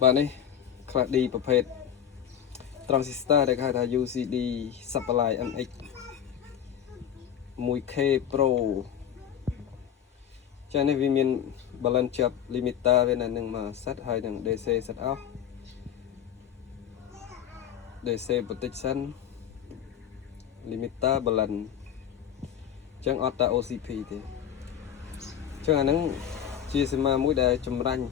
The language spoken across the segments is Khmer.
bạn ấy khá điประเภท transistor ដែលគេហៅថា UCD supply MX 1K Pro ចានេះវាមាន balance ជាប់ limiter វានៅនឹងមក set ហើយនឹង DC set off DC protection limiter balance ចឹងអត់តា OCP ទេចឹងអាហ្នឹងជាសមាមួយដែលចម្រាញ់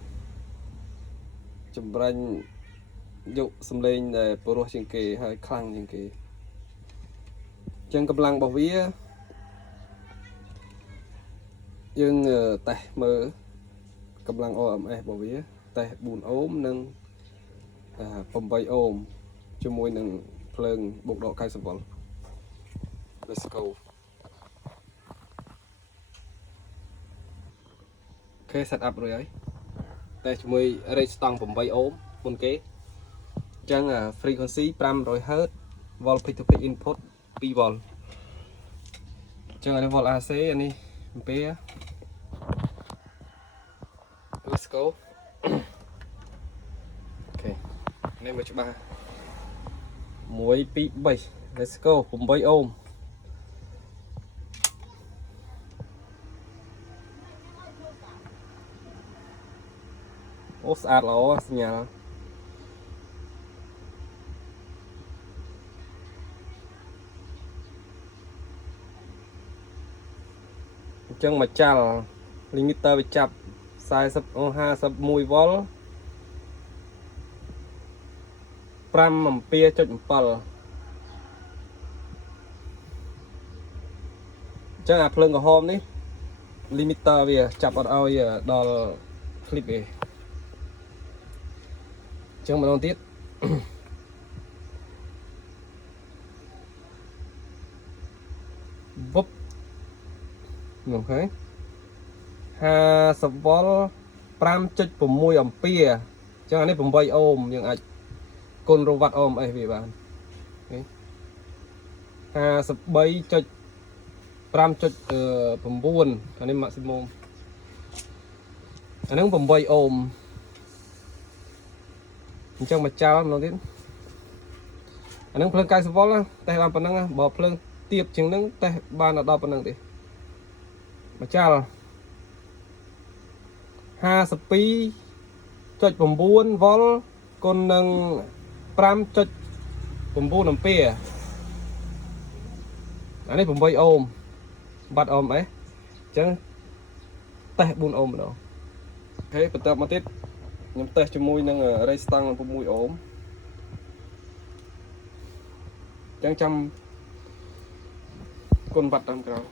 យកសំឡេងដែលព្រោះជាងគេហើយខ្លាំងជាងគេចឹងកម្លាំងរបស់វាយើងតេស្តមើលកម្លាំង OMS របស់វាតេស្ត4អូមនិង8អូមជាមួយនឹងភ្លើងបូកដក90វ៉ុល Let's go អូខេ set up រួចហើយតែជាមួយ rate ស្តង់8អូមមុនគេអញ្ចឹង frequency 500 Hz volt peak to peak input 2 volt អញ្ចឹងអានេះ volt AC អានេះអំពី Let's go អូខេនេះមើលច្បាស់1 2 3 Let's go 8អូមអូស្អាតល្អសញ្ញាអញ្ចឹងមកចាល់ limiter វាចាប់40 51 វ៉ុល 5 អាំពែ .7 អញ្ចឹងអាភ្លើងក្រហមនេះ limiter វាចាប់អត់ឲ្យដល់ clip ទេអញ្ចឹងម្ដងទៀតវឹបអូខេ50 វ៉ុល 5.6 អាំពែអញ្ចឹងអានេះ8អូមយើងអាចគុណរវ៉ាត់អូមអេសវាបាន53.5.9 អានេះ maximum អានឹង8អូមអញ្ចឹងមកចាល់ម្ដងទៀតអានឹងភ្លើង90 វ៉ុលតេស្តបានប៉ុណ្ណឹងបើភ្លើងទាបជាងហ្នឹងតេស្តបានដល់ប៉ុណ្ណឹងទេមកចាល់ 52.9 វ៉ុលគុណនឹង 5.9 អាំពែអានេះ8អូមបាត់អូមអីអញ្ចឹងតេស្ត4អូមម្ដងអូខេបន្តមកទៀតខ្ញុំតេស្តជាមួយនឹង rate ស្តង់6អូមអញ្ចឹងចាំគុណបាត់តាមក្រោយ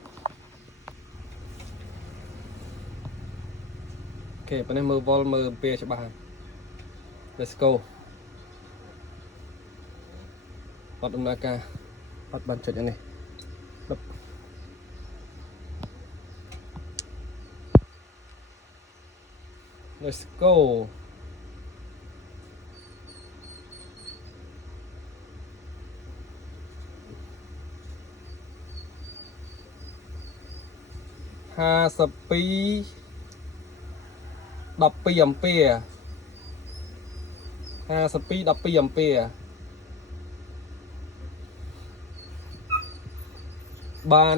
អូខេប៉ុណ្ណេះមើល vol មើលអាំពែច្បាស់ Let's go អត់ដំណើរការអត់បានចុចអានេះLet's go 52 12 អាំពែ 52 12 អាំពែបាន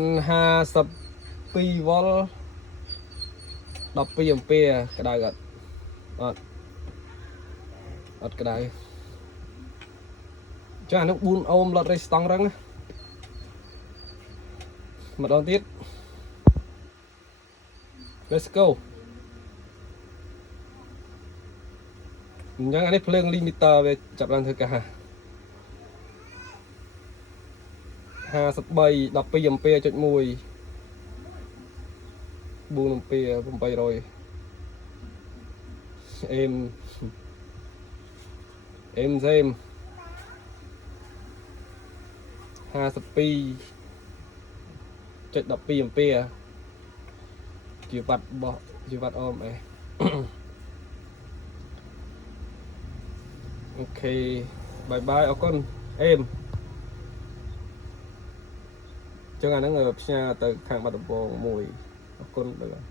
52 វ៉ុល 12 អាំពែក្តៅអត់ក្តៅចាអានោះ4អូមលត់រេស្តង់រឹងម្ដងទៀត Let's go អញ្ចឹងអានេះភ្លើង limiter វាចាប់ឡើងធ្វើការ53 12 អាំពែ .1 4 អាំពែ 800 em xem 52.12 អាំពែជាវ៉ាត់បោះជាវ៉ាត់អូមអេអូខេបាយបាយអរគុណអេមចឹងអាហ្នឹងផ្សាយទៅខាងបាត់ដំបងមួយអរគុណដល់